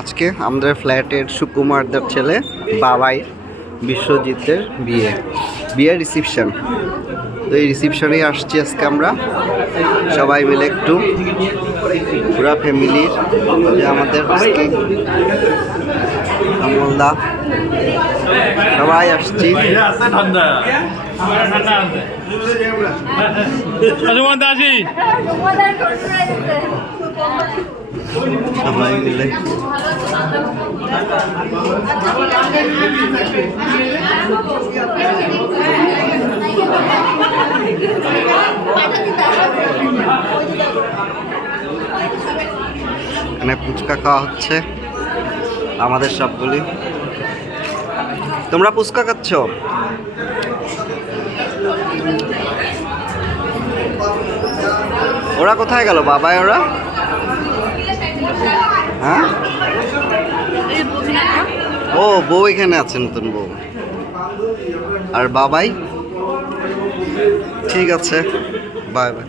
আজকে আমাদের ফ্ল্যাটের সুকুমারদের ছেলে বাবাই বিশ্বজিতের বিয়ের রিসিপশন। তো এই রিসিপশনেই আসছি আজকে আমরা সবাই মিলে একটু পুরা ফ্যামিলির যে আমাদের আজকে আমলদা সবাই আসছি। সবাই মিলে এখানে ফুচকা খাওয়া হচ্ছে আমাদের সবগুলি। তোমরা ফুচকা খাচ্ছ? ওরা কোথায় গেল বাবাই? ওরা হ্যাঁ, ও বউ এখানে আছে, নতুন বউ। আর বাবাই ঠিক আছে, বাই বাই।